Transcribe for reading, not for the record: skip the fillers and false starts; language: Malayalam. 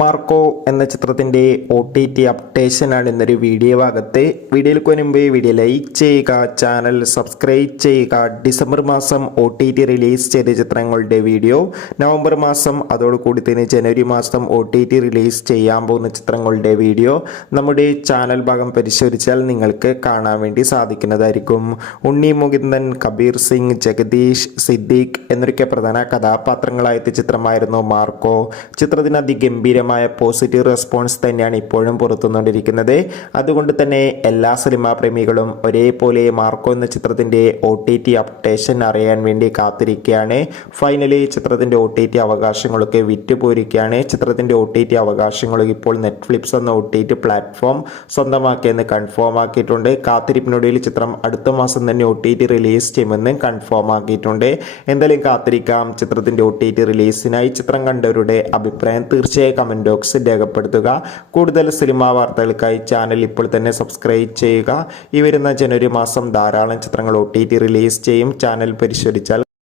മാർക്കോ എന്ന ചിത്രത്തിൻ്റെ OTT അപ്ഡേഷനാണ് ഇന്നൊരു വീഡിയോ ഭാഗത്ത്. വീഡിയോയിലേക്ക് മുൻപ് വീഡിയോ ലൈക്ക് ചെയ്യുക, ചാനൽ സബ്സ്ക്രൈബ് ചെയ്യുക. ഡിസംബർ മാസം OTT റിലീസ് ചെയ്ത ചിത്രങ്ങളുടെ വീഡിയോ, നവംബർ മാസം അതോടുകൂടി തന്നെ ജനുവരി മാസം OTT റിലീസ് ചെയ്യാൻ പോകുന്ന ചിത്രങ്ങളുടെ വീഡിയോ നമ്മുടെ ചാനൽ ഭാഗം പരിശോധിച്ചാൽ നിങ്ങൾക്ക് കാണാൻ വേണ്ടി സാധിക്കുന്നതായിരിക്കും. ഉണ്ണി മുകുന്ദൻ, കബീർ സിംഗ്, ജഗദീഷ്, സിദ്ദീഖ് എന്നൊക്കെ പ്രധാന കഥാപാത്രങ്ങളായ ചിത്രമായിരുന്നു മാർക്കോ. ചിത്രത്തിന് അതിഗംഭീര പോസിറ്റീവ് റെസ്പോൺസ് തന്നെയാണ് ഇപ്പോഴും പുറത്തുകൊണ്ടിരിക്കുന്നത്. അതുകൊണ്ട് തന്നെ എല്ലാ സിനിമാ പ്രേമികളും ഒരേപോലെ മാർക്കോ എന്ന ചിത്രത്തിന്റെ OTT അപ്ഡേഷൻ അറിയാൻ വേണ്ടി കാത്തിരിക്കുകയാണ്. ഫൈനലി ചിത്രത്തിന്റെ OTT അവകാശങ്ങളൊക്കെ വിറ്റുപോയിരിക്കുകയാണ്. ചിത്രത്തിന്റെ OTT അവകാശങ്ങൾ ഇപ്പോൾ നെറ്റ്ഫ്ലിക്സ് എന്ന OTT പ്ലാറ്റ്ഫോം സ്വന്തമാക്കിയെന്ന് കൺഫേം ആക്കിയിട്ടുണ്ട്. കാത്തിരിപ്പിനൊടുവിൽ ചിത്രം അടുത്ത മാസം തന്നെ OTT റിലീസ് ചെയ്യുമെന്ന് കൺഫേം ആക്കിയിട്ടുണ്ട്. എന്തായാലും കാത്തിരിക്കാം ചിത്രത്തിന്റെ OTT റിലീസിനായി. ചിത്രം കണ്ടവരുടെ അഭിപ്രായം തീർച്ചയായും കമന്റ് ബോക്സിൽ രേഖപ്പെടുത്തുക. കൂടുതൽ സിനിമാ വാർത്തകൾക്കായി ചാനൽ ഇപ്പോൾ തന്നെ സബ്സ്ക്രൈബ് ചെയ്യുക. ഈ വരുന്ന ജനുവരി മാസം ധാരാളം ചിത്രങ്ങൾ OTT റിലീസ് ചെയ്യും. ചാനൽ പരിശോധിച്ചാൽ